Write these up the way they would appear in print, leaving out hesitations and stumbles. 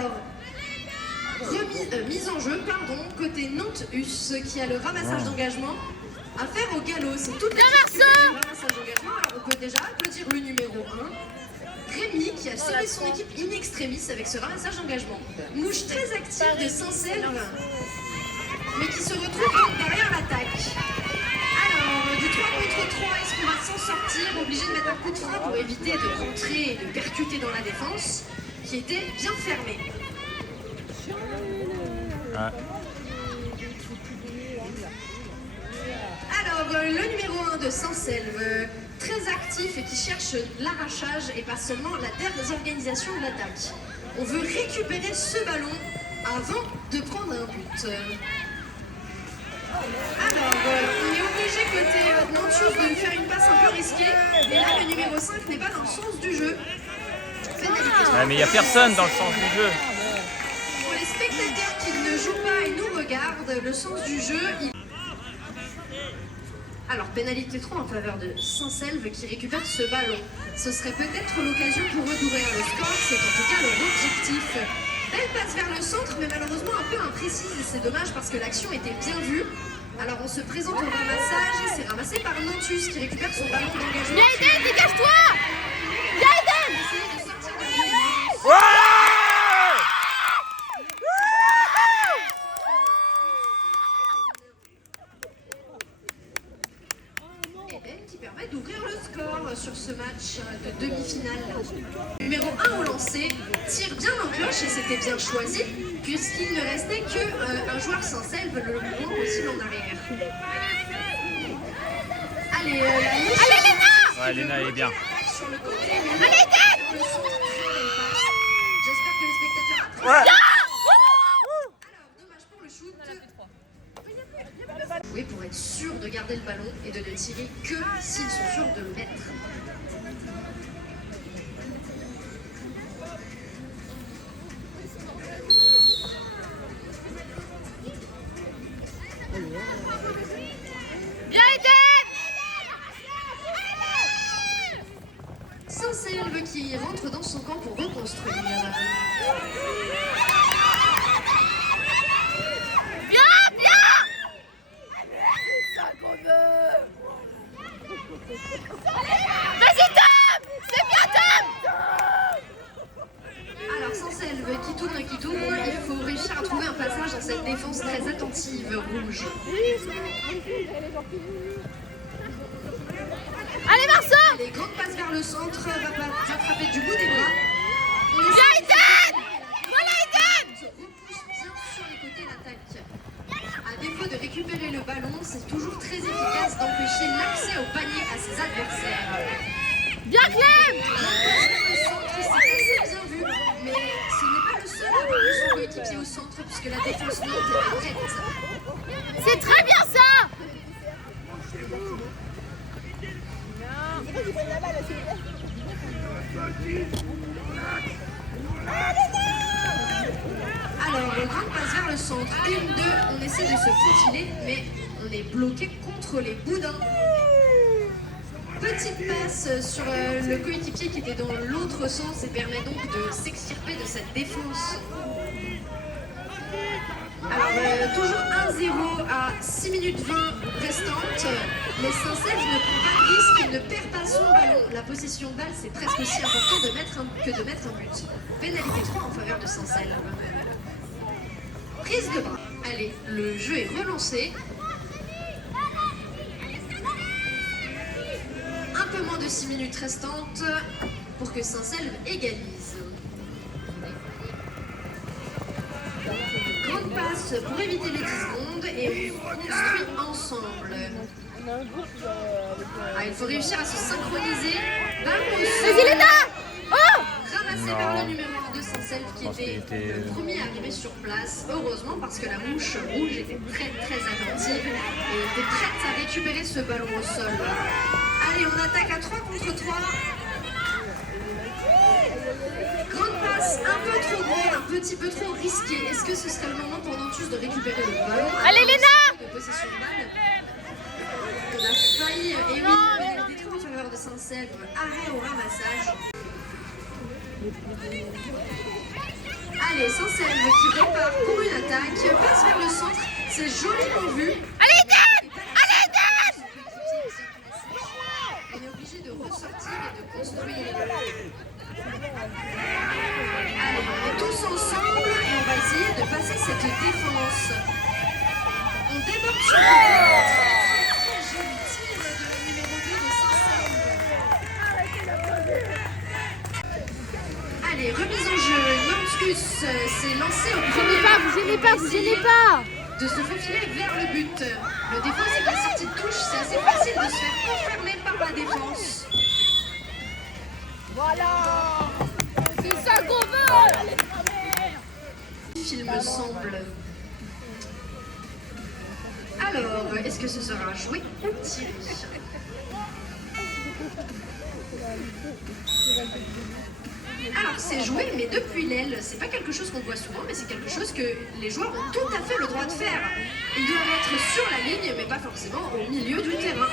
Alors, mise en jeu, pardon, côté Nantes-Us, qui a le ramassage d'engagement à faire au galop. C'est toute la difficulté du ramassage d'engagement. Alors, on peut déjà applaudir le numéro 1, Rémi, qui a sauvé son équipe in extremis avec ce ramassage d'engagement. Mouche très active de Saint-Selve, mais qui se retrouve derrière l'attaque. Alors, du 3 contre 3, est-ce qu'on va s'en sortir? Obligé de mettre un coup de frein pour éviter de rentrer et de percuter dans la défense, qui était bien fermée. Alors, le numéro 1 de Saint-Selve, très actif et qui cherche l'arrachage et pas seulement la désorganisation de l'attaque. On veut récupérer ce ballon avant de prendre un but. Alors, on est obligé côté Nantes de faire une passe un peu risquée. Et là, le numéro 5 n'est pas dans le sens du jeu. Ouais, mais il n'y a personne dans le sens du jeu. Pour les spectateurs qui ne jouent pas et nous regardent, le sens du jeu... Alors, pénalité 3 en faveur de Saint-Selve qui récupère ce ballon. Ce serait peut-être l'occasion pour eux d'ouvrir le score, c'est en tout cas leur objectif. Elle passe vers le centre, mais malheureusement un peu imprécise, et c'est dommage parce que l'action était bien vue. Alors on se présente au ramassage, et c'est ramassé par Nantus qui récupère son ballon d'engagement. Yaeden, dégage-toi! Yaeden! Qui permet d'ouvrir le score sur ce match de demi-finale. Numéro 1 au lancer, tire bien en cloche et c'était bien choisi puisqu'il ne restait qu'un joueur Saint-Selve le moins possible en arrière. Allez, la mouche. Allez, Léna! Ouais, Léna est bien. Sur le côté, Allez, Yaeden! J'espère que les spectateurs apprécient. Alors, dommage pour le shoot. Oui, pour être sûr de garder le ballon et de ne tirer que s'ils sont sûrs de le mettre. Yaeden! Saint-Selve qui rentre dans son camp pour reconstruire. Vas-y, Tom! C'est bien, Tom! Alors Saint-Selve qui tourne, il faut réussir à trouver un passage dans cette défense très attentive rouge. Allez, Marceau! Les grandes passes vers le centre, va frapper du bout des bras. Yaeden! Voilà, Yaeden! Se repousse bien sur les côtés l'attaque. À défaut de récupérer le ballon, c'est toujours très efficace d'empêcher l'accès au panier à ses adversaires. Bien, Clem! Le centre, c'est assez bien vu, mais ce n'est pas le seul à avoir vu son coéquipier au centre puisque la défense nantaise est prête. C'est très bien ça! Alors, grande passe vers le centre. 1-2, on essaie de se faufiler, mais on est bloqué contre les boudins. Petite passe sur le coéquipier qui était dans l'autre sens et permet donc de s'extirper de cette défense. Alors, toujours 1-0 à 6 minutes 20 restantes. Mais Saint-Selve ne prend pas de risque, il ne perd pas son ballon. La possession de balle, c'est presque aussi important que de mettre un but. Pénalité 3 en faveur de Saint-Selve. Prise de bras. Allez, le jeu est relancé. Un peu moins de 6 minutes restantes pour que Saint-Selve égalise. Grande passe pour éviter les 10 secondes et on construit ensemble. Il faut réussir à se synchroniser. Vas-y, Léna! Oh! Ramassé par le numéro 1 de Saint-Selve qui était le premier arrivé sur place. Heureusement parce que la mouche rouge était très attentive et était prête à récupérer ce ballon au sol. Allez, on attaque à 3 contre 3. Grande passe, un peu trop grande, un petit peu trop risquée. Est-ce que ce serait le moment pour Nantus de récupérer le ballon? Allez, Léna! De possession de balle. On a failli, et oui, pénalité 3 en faveur de Saint-Selve. Arrêt au ramassage. Allez, Saint-Selve qui répare pour une attaque, passe vers le centre, c'est joliment vu. Allez, Dan! Allez, Dan! On est obligé de ressortir et de construire. Allez, on est tous ensemble et on va essayer de passer cette défense. On déborde sur le très joli tir de la numéro 2 de Saint-Selve. Allez, remise en jeu. Nantus s'est lancé au premier Pas, vous gênez pas, vous gênez pas! de se faufiler vers le but. Le défaut, c'est que la sortie de touche, c'est assez facile de se faire enfermer par la défense. Voilà! C'est ça qu'on veut! Il me semble. Alors, est-ce que ce sera joué ou tiré? Alors c'est joué, mais depuis l'aile, c'est pas quelque chose qu'on voit souvent, mais c'est quelque chose que les joueurs ont tout à fait le droit de faire. Ils doivent être sur la ligne, mais pas forcément au milieu du terrain.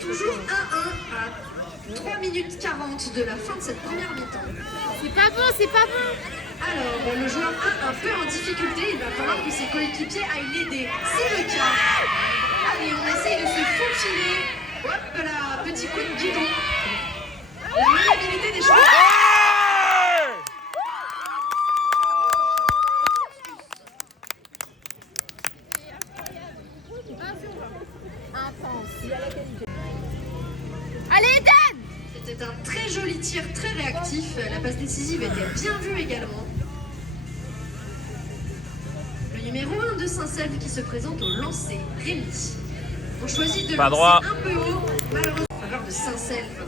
Toujours 1-1 à 3 minutes 40 de la fin de cette première mi-temps. C'est pas bon, c'est pas bon! Alors, le joueur 1 un peu en difficulté, il va falloir que ses coéquipiers aillent l'aider. C'est le cas. Allez, on essaye de se faufiler. Hop là, petit coup de guidon. La maniabilité des joueurs. Allez, Dan! C'était un très joli tir, très réactif. La passe décisive était bien vue également. Le numéro 1 de Saint-Selve qui se présente au lancer, Rémi. On choisit de Pas lancer droit. un peu haut, malheureusement en faveur de Saint-Selve.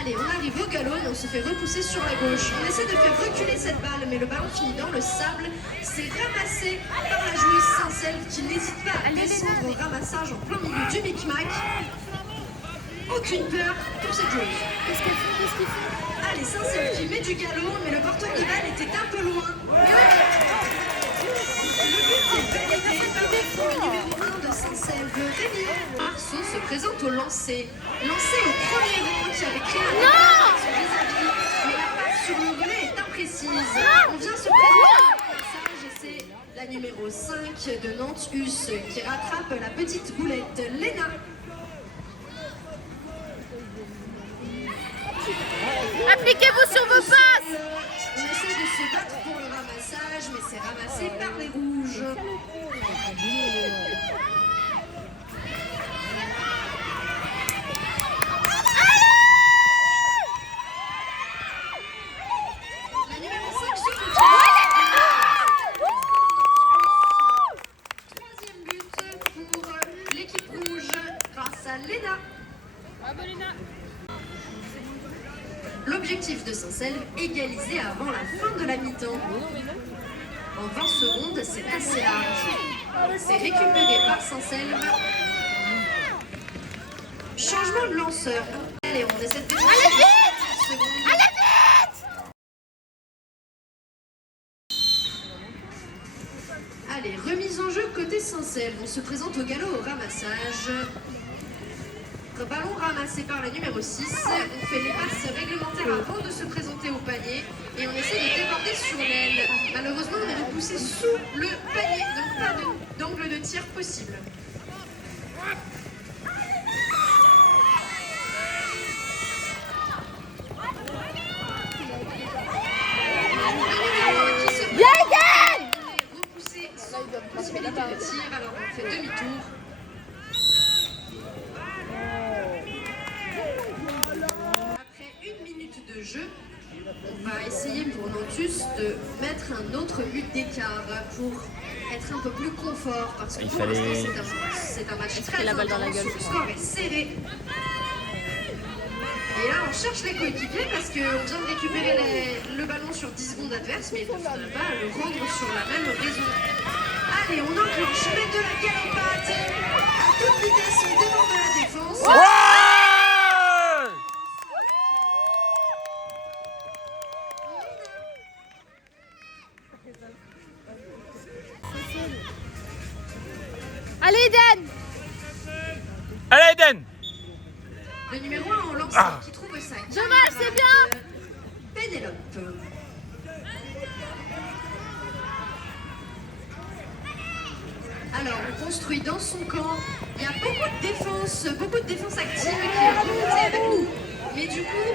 Allez, on arrive au galop et on se fait repousser sur la gauche. On essaie de faire reculer cette balle, mais le ballon finit dans le sable. C'est ramassé par la joueuse Saint-Selve qui n'hésite pas à descendre au ramassage en plein milieu du micmac. Aucune peur pour cette joueuse. Qu'est-ce qu'il fait? Qu'est-ce qu'il fait? Allez, Saint-Selve qui met du galop, mais le porteur de balle était un peu loin. Le but est validé par le numéro 1 de Saint-Selve, Rémi. Marceau se présente au lancer. Lancé au premier rang qui avait créé un débat avec son vis-à-vis, mais la passe sur le relais est imprécise. On vient se présenter au passage et c'est la numéro 5 de Nantus qui rattrape la petite boulette, Léna. Appliquez-vous sur vos passes! On essaie de se battre pour le ramassage, mais c'est ramassé par les rouges. La numéro 5 se retrouve. Troisième but pour l'équipe rouge grâce à Léna. L'objectif de Saint-Selve, égaliser avant la fin de la mi-temps. En 20 secondes, c'est assez large. C'est récupéré par Saint-Selve. Changement de lanceur. Allez, on essaie de défendre. Allez vite! Allez vite! Allez, remise en jeu côté Saint-Selve. On se présente au galop au ramassage. Ballon ramassé par la numéro 6. On fait les passes réglementaires avant de se présenter au panier. Et on essaie de déborder sur l'aile. Malheureusement, on est repoussé sous le panier. Donc pas d'angle de tir possible. Bien, Dan! Repoussé sans possibilité de tir. Alors on fait demi-tour. Après 1 minute de jeu, on va essayer pour Nantus de mettre un autre but d'écart pour être un peu plus confort parce que Il pour fallait- l'instant c'est un match très la balle dans la intense, gueule. le score est serré. Et là on cherche les coéquipiers parce qu'on vient de récupérer le ballon sur 10 secondes adverse, mais il ne faudrait pas le rendre sur la même raison. Allez, on enclenche, on met de la galopade à toute vitesse, on demande de la défense. Allez, Eden. Allez, Eden! Le numéro 1 en lanceur qui trouve sa Dommage, c'est bien. Pénélope. Alors, on construit dans son camp. Il y a beaucoup de défense active qui est remontée avec nous. Mais du coup,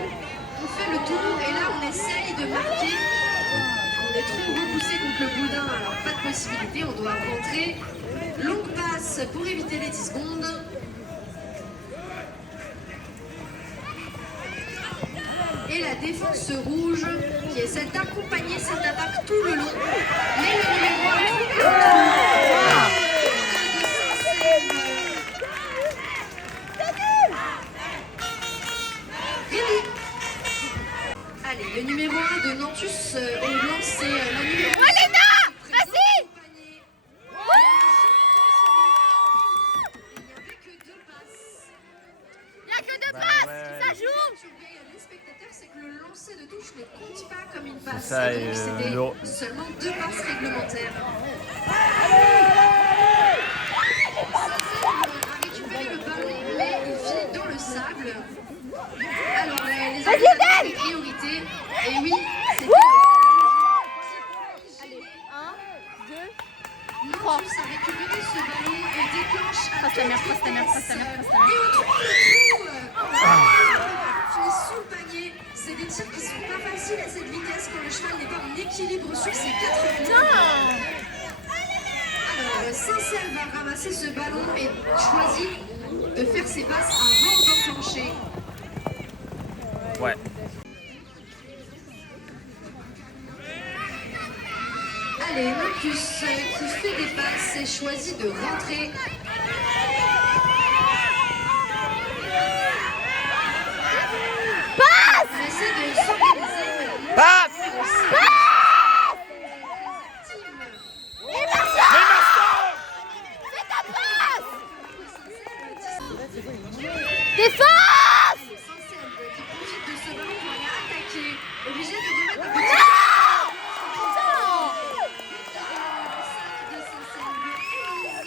on fait le tour et là, on essaye de marquer. On est trop repoussé contre le boudin, alors pas de possibilité. On doit rentrer. Longue passe pour éviter les 10 secondes. Et la défense rouge qui essaie d'accompagner cette attaque tout le long. Mais le numéro 1 trouve le tour. Allez, le numéro 1 de Nantus au lancé. Le numéro 1. Alena, vas-y. Il n'y a que 2 passes. Ça joue. Les spectateurs, c'est que le lancer de touche ne compte pas comme une passe. ça, Et donc, c'était le- seulement 2 passes réglementaires. A récupéré le ballon, mais il finit dans le sable. Alors, les arbitres avaient des priorités. Et oui, c'était Allez, 1, 2. Nantus a récupéré ce ballon et déclenche à Passe ta mère, passe ta mère, passe ta mère, passe ta mère. Et on trouve le trou. Finit sous le panier. C'est des tirs qui sont pas faciles à cette vitesse quand le cheval n'est pas en équilibre sur ses 4 roues. Alors, Sincel va ramasser ce ballon et choisit de faire ses passes avant d'enclencher. Ouais. Allez, Marcus qui fait des passes et choisit de rentrer. Passe. On essaie de s'organiser, mais la Passe! Et Marceau, Mais Marceau! fais ta passe. Défense. Sincel qui profite de ce ballon pour aller attaquer. Obligé de remettre un petit de Sincel, Élise.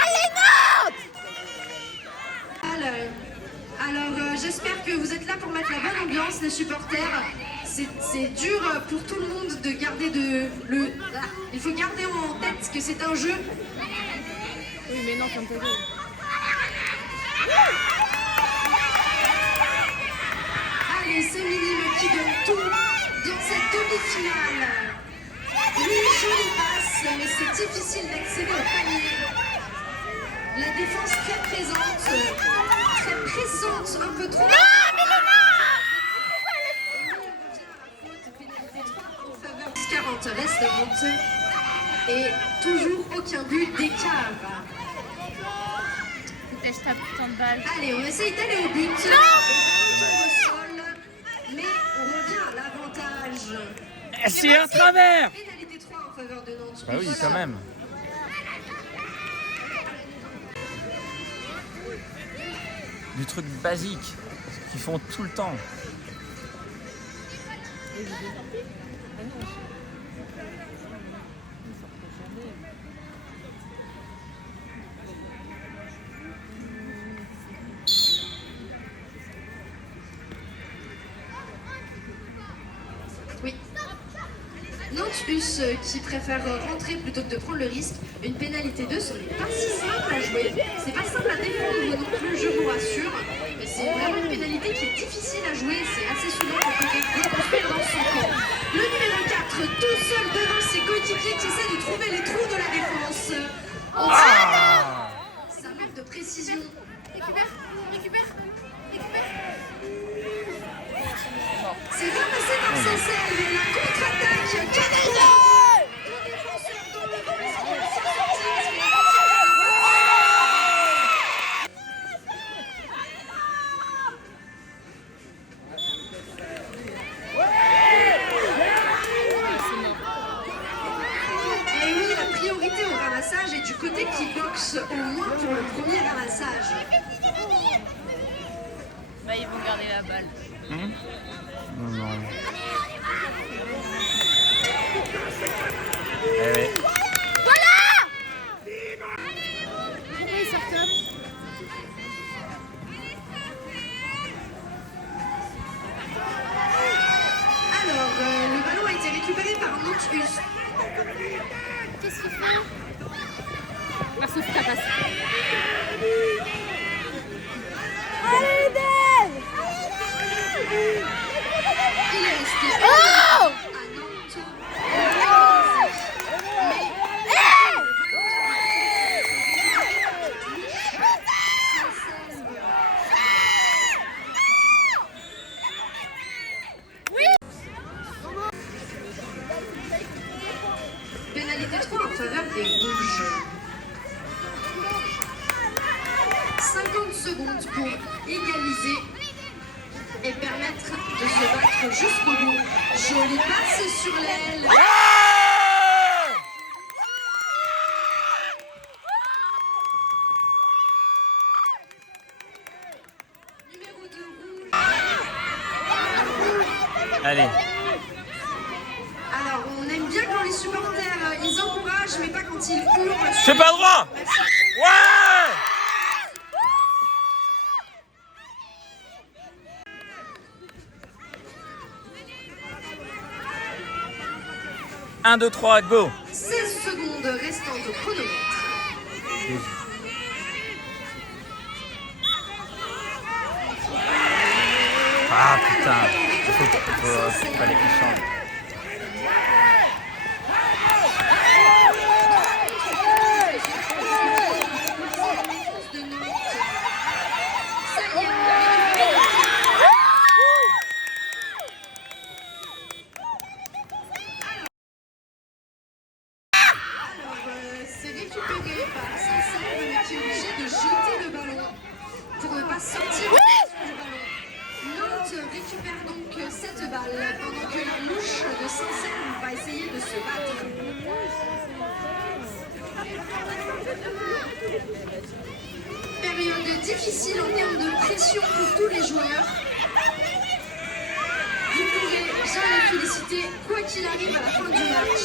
Allez, Nantes. Alors, j'espère que vous êtes là pour mettre la bonne ambiance, les supporters. C'est dur pour tout le monde de garder il faut garder en tête que c'est un jeu. Oui, mais non, comme t'as dit. Allez, c'est Minime qui donne tout dans cette demi-finale. Une jolie passe, mais c'est difficile d'accéder au panier. La défense très présente, très pressante, un peu trop. Non, Milena. Pénalité 3 en faveur 40 restante. Et toujours aucun but d'écart. Dépêche ta putain de balle. Allez, on essaye d'aller au but. On tombe au sol, mais on revient à l'avantage. C'est un travers! Pénalité 3 en faveur de Nantes. Bah oui, quand même. Du truc basique qu'ils font tout le temps. Oui. Nantus qui préfère rentrer plutôt que de prendre le risque. Une pénalité 2, ce n'est pas si simple à jouer. C'est pas simple à défendre non plus, je vous rassure. Mais c'est vraiment une pénalité qui est difficile à jouer. C'est assez souvent qu'on peut reconstruire dans son camp. Le numéro 4, tout seul devant ses coéquipiers qui essaient de trouver les trous de la défense. Ça manque de précision. Récupère. C'est ramassé par Sincel, la contre-attaque canadienne. Deux défenseurs dans le camp, ils sont réussis à sortir. Et oui, la priorité au ramassage est du côté qui boxe au moins pour le premier ramassage. Bah, ils vont garder la balle. Non. Eh oui. Voilà. Nantes-Us. Qu'est-ce qu'il fait? Marceau, ta passe. Il est resté Oh! à Nantes. Pénalité 3 en faveur des rouges. 50 secondes pour égaliser et permettre de se battre jusqu'au bout. Jolie passe sur l'aile. Numéro 2 rouge. Allez. Alors, on aime bien quand les supporters, ils encouragent, mais pas quand ils hurlent. C'est pas droit. Ouais. 1, 2, 3, go. 16 secondes restantes au chronomètre. Ah putain, il fallait qu'il change. De Nantes. Ça y est, on a récupéré. C'est récupéré par Sancerre, mais qui est obligé de jeter le ballon pour ne pas sortir du ballon. Nantes récupère donc cette balle pendant que la mouche de Sancerre va essayer de se battre. Période difficile en termes de pression pour tous les joueurs. Vous pourrez bien les féliciter quoi qu'il arrive à la fin du match.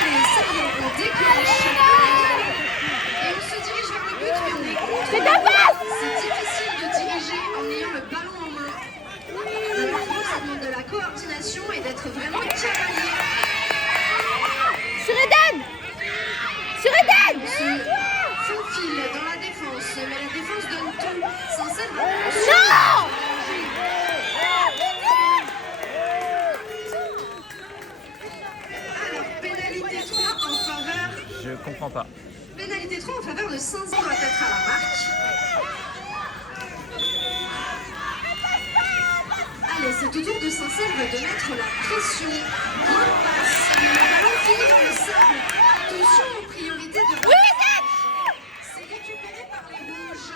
Allez, ça y est, on déclenche. Et on se dirige vers le but, mais on est contre. C'est difficile de diriger en ayant le ballon en main. Malheureusement, ça demande de la coordination et d'être vraiment cavalier. Sur Eden! Sur Eden! On se faufile dans la défense, mais la défense donne tout. Sancerre va Non! Alors, pénalité 3 en faveur. Je comprends pas. Pénalité 3 en faveur de Saint-Cyr doit être à la marque. Allez, c'est au tour de Saint-Cyr de mettre la pression. Grande passe, mais le ballon finit dans le sable. Attention aux priorités de c'est récupéré par les rouges.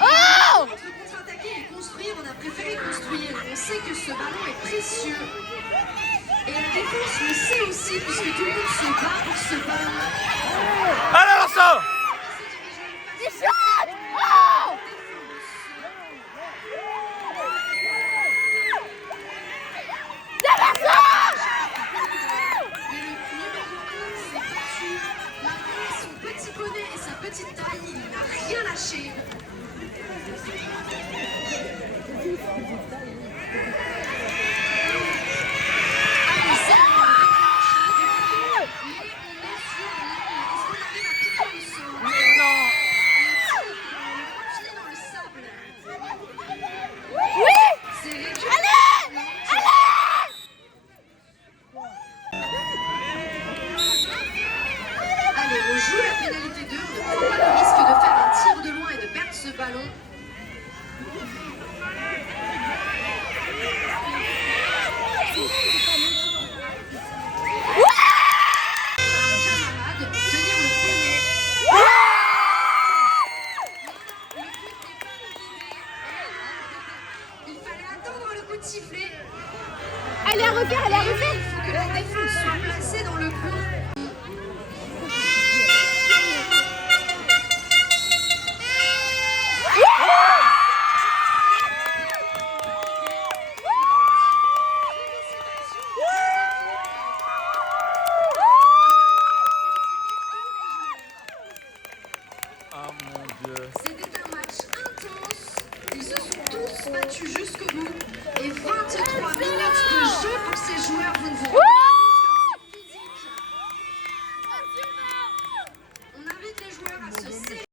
Oh! Entre contre-attaquer et construire, on a préféré construire. On sait que ce ballon est précieux. Et la défense le sait aussi, puisque tout le monde se bat pour ce ballon. Allez, Marceau. Il chante! Oh! C'est Marceau! Mais le numéro 1 s'est battu. Malgré son petit bonnet et sa petite taille, il n'a rien lâché. Allez, c'est bon, on déclenche. Mais on est sur est-ce qu'on arrive à piquer le sol? Non. Le ballon finit dans le sable. Oui! C'est récupéré. Allez, on joue la pénalité 2, on ne prend pas le risque de faire un tir de loin et de perdre ce ballon. Camarade, tenir le premier. Il fallait attendre le coup de sifflet. Allez, à refaire, allez, à refaire! Il faut que la défense soit placée dans le coin. Oh mon Dieu. C'était un match intense. Ils se sont tous battus jusqu'au bout.